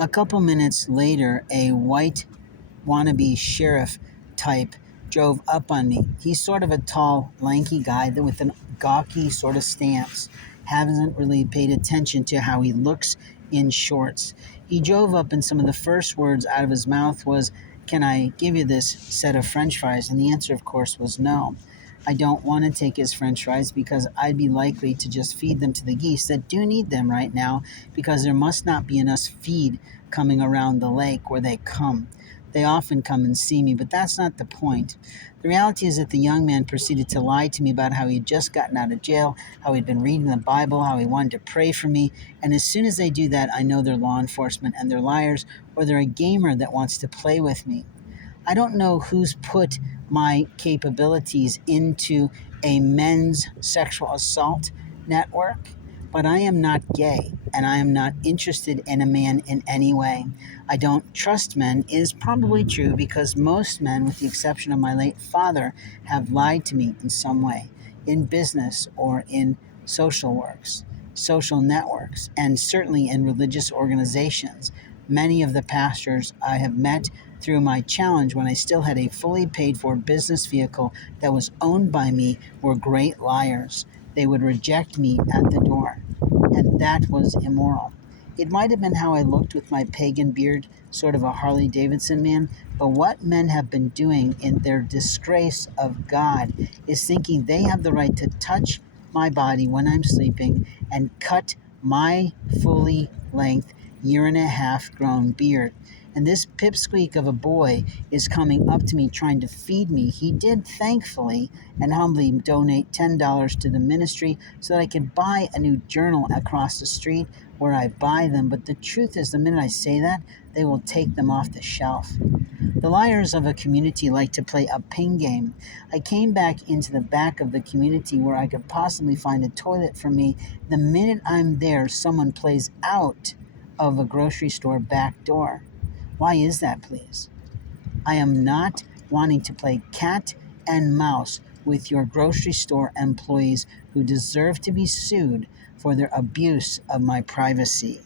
A couple minutes later, a white wannabe sheriff type drove up on me. He's sort of a tall, lanky guy that with a gawky sort of stance. Hasn't really paid attention to how he looks in shorts. He drove up and some of the first words out of his mouth was, "Can I give you this set of french fries?" And the answer, of course, was no. I don't want to take his french fries because I'd be likely to just feed them to the geese that do need them right now because there must not be enough feed coming around the lake where they come. They often come and see me, but that's not the point. The reality is that the young man proceeded to lie to me about how he'd just gotten out of jail, how he'd been reading the Bible, how he wanted to pray for me, and as soon as they do that, I know they're law enforcement and they're liars, or they're a gamer that wants to play with me. I don't know who's put my capabilities into a men's sexual assault network, but I am not gay and I am not interested in a man in any way. I don't trust men is probably true because most men, with the exception of my late father, have lied to me in some way, in business or in social works, social networks, and certainly in religious organizations. Many of the pastors I have met through my challenge when I still had a fully paid for business vehicle that was owned by me were great liars. They would reject me at the door, and that was immoral. It might have been how I looked with my pagan beard, sort of a Harley Davidson man, but what men have been doing in their disgrace of God is thinking they have the right to touch my body when I'm sleeping and cut my fully length, year and a half grown beard. And this pipsqueak of a boy is coming up to me trying to feed me. He did, thankfully, and humbly donate $10 to the ministry so that I could buy a new journal across the street where I buy them. But the truth is, the minute I say that, they will take them off the shelf. The liars of a community like to play a ping game. I came back into the back of the community where I could possibly find a toilet for me. The minute I'm there, someone plays out of a grocery store back door. Why is that, please? I am not wanting to play cat and mouse with your grocery store employees who deserve to be sued for their abuse of my privacy.